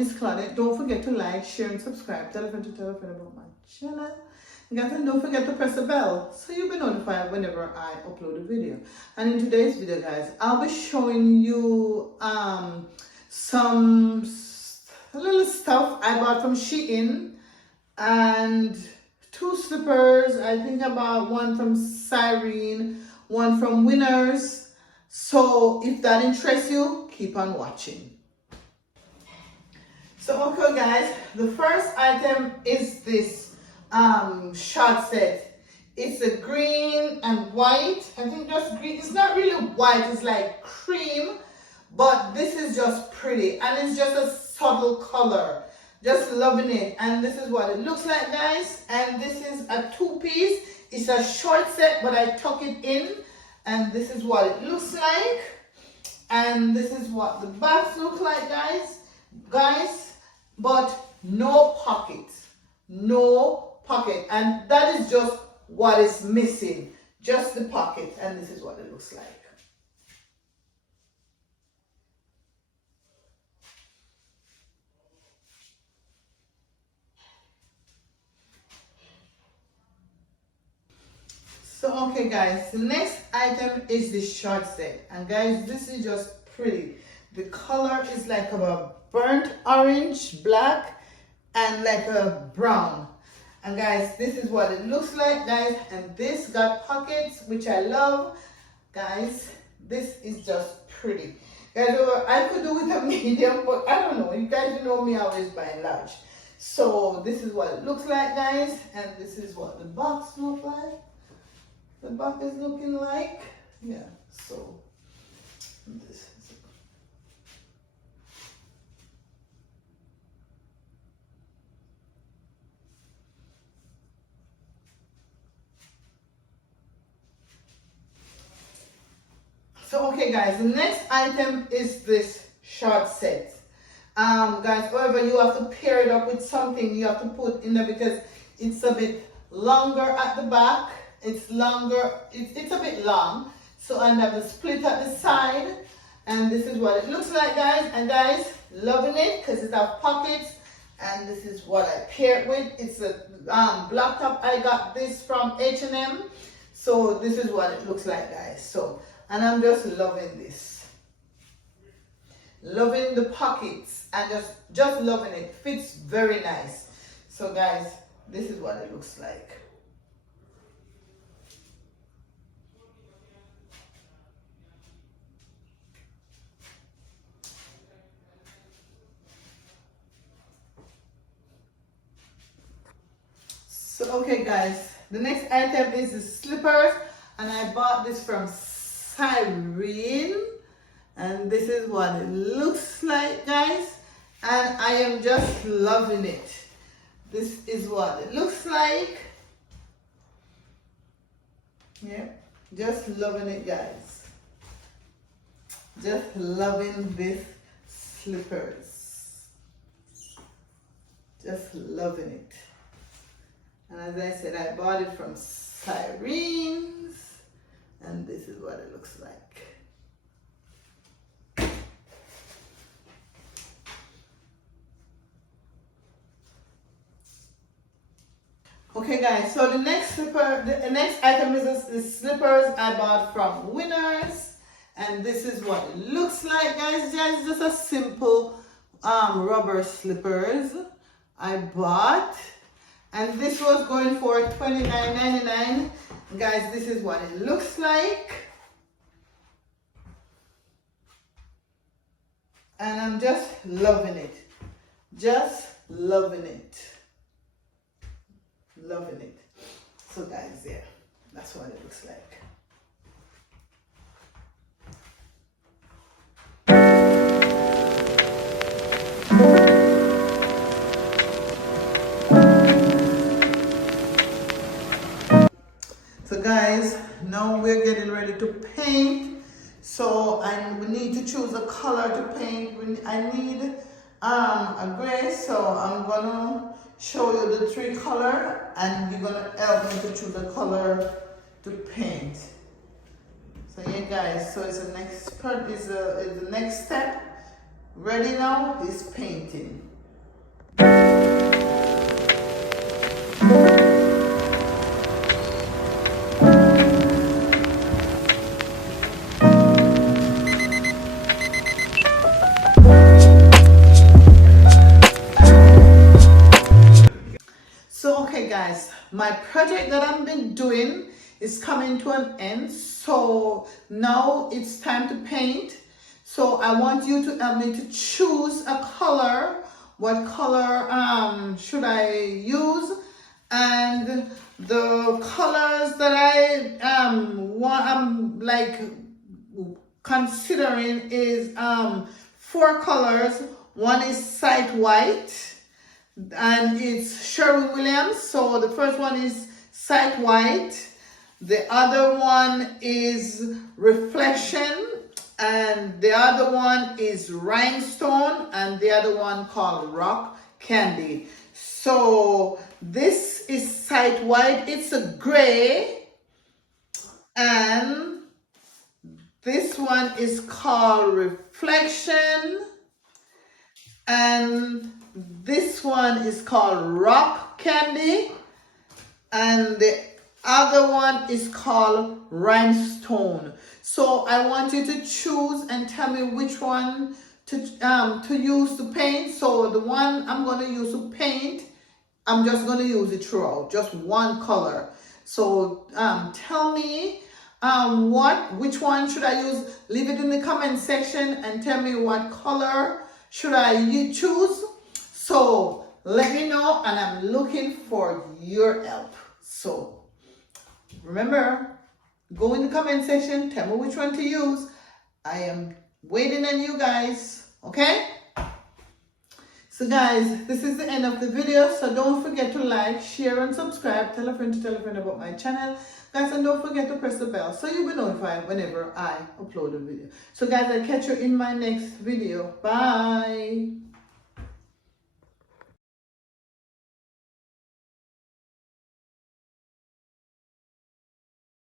is Claudette. Don't forget to like, share, and subscribe. Tell a friend to tell a friend about my channel. Guys, and don't forget to press the bell so you'll be notified whenever I upload a video. And in today's video, guys, I'll be showing you some little stuff I bought from SHEIN and 2 slippers. I think about one from SHEIN, one from Winners. So if that interests you, keep on watching. So okay guys, the first item is this short set. It's a green and white. I think just green. It's not really white, it's like cream, but this is just pretty and it's just a subtle color. Just loving it. And this is what it looks like, guys. And this is a 2-piece. It's a short set, but I tuck it in. And this is what it looks like. And this is what the backs look like, guys. But no pockets. No pocket. And that is just what is missing. Just the pocket. And this is what it looks like. So okay guys, the next item is the short set, and guys, this is just pretty. The color is like a burnt orange, black, and like a brown. And guys, this is what it looks like, guys. And this got pockets, which I love. Guys, this is just pretty. Guys, I could do with a medium, but I don't know. You guys know me, I always buy large. So this is what it looks like, guys. And this is what the box looks like. The back is looking like, yeah, so this is it. So okay guys, the next item is this short set. Guys, however, you have to pair it up with something you have to put in there because it's a bit longer at the back. It's longer, it's a bit long, so and I have a split at the side, and this is what it looks like, guys. And guys, loving it because it has pockets, and this is what I pair it with. It's a black top. I got this from H&M, so this is what it looks like, guys. So, and I'm just loving this, loving the pockets, and just loving it. Fits very nice. So guys, this is what it looks like. So okay guys, the next item is the slippers, and I bought this from SHEIN, and this is what it looks like, guys, and I am just loving it. This is what it looks like. Yeah, just loving it, guys. Just loving these slippers. Just loving it. And as I said, I bought it from SHEIN, and this is what it looks like. Okay guys, so the next item is the slippers I bought from Winners, and this is what it looks like, guys. Just a simple rubber slippers I bought. And this was going for $29.99. Guys, this is what it looks like. And I'm just loving it. Just loving it. Loving it. So guys, yeah, that's what it looks like. So guys, now we're getting ready to paint. So we need to choose a color to paint. I need a gray, so I'm gonna show you the 3 color, and you're gonna help me to choose a color to paint. So yeah guys, so it's the next part, is the next step. Ready now is painting. my project that I've been doing is coming to an end. So now it's time to paint. So I want you to help me to choose a color. What color should I use? And the colors that I'm like considering is 4 colors. One is Sight White, and it's Sherwin-Williams. So the first one is Sight White. The other one is Reflection, and the other one is Rhinestone, and the other one called Rock Candy. So this is Sight White. It's a gray, and this one is called Reflection, and this one is called Rock Candy, and the other one is called Rhinestone. So I want you to choose and tell me which one to use to paint. So the one I'm going to use to paint, I'm just going to use it throughout, just one color. So tell me which one should I use. Leave it in the comment section and tell me what color should I choose. So let me know, and I'm looking for your help. So remember, go in the comment section, tell me which one to use. I am waiting on you guys, okay? So guys, this is the end of the video. So don't forget to like, share, and subscribe. Tell a friend to tell a friend about my channel. Guys, and don't forget to press the bell so you'll be notified whenever I upload a video. So guys, I'll catch you in my next video. Bye.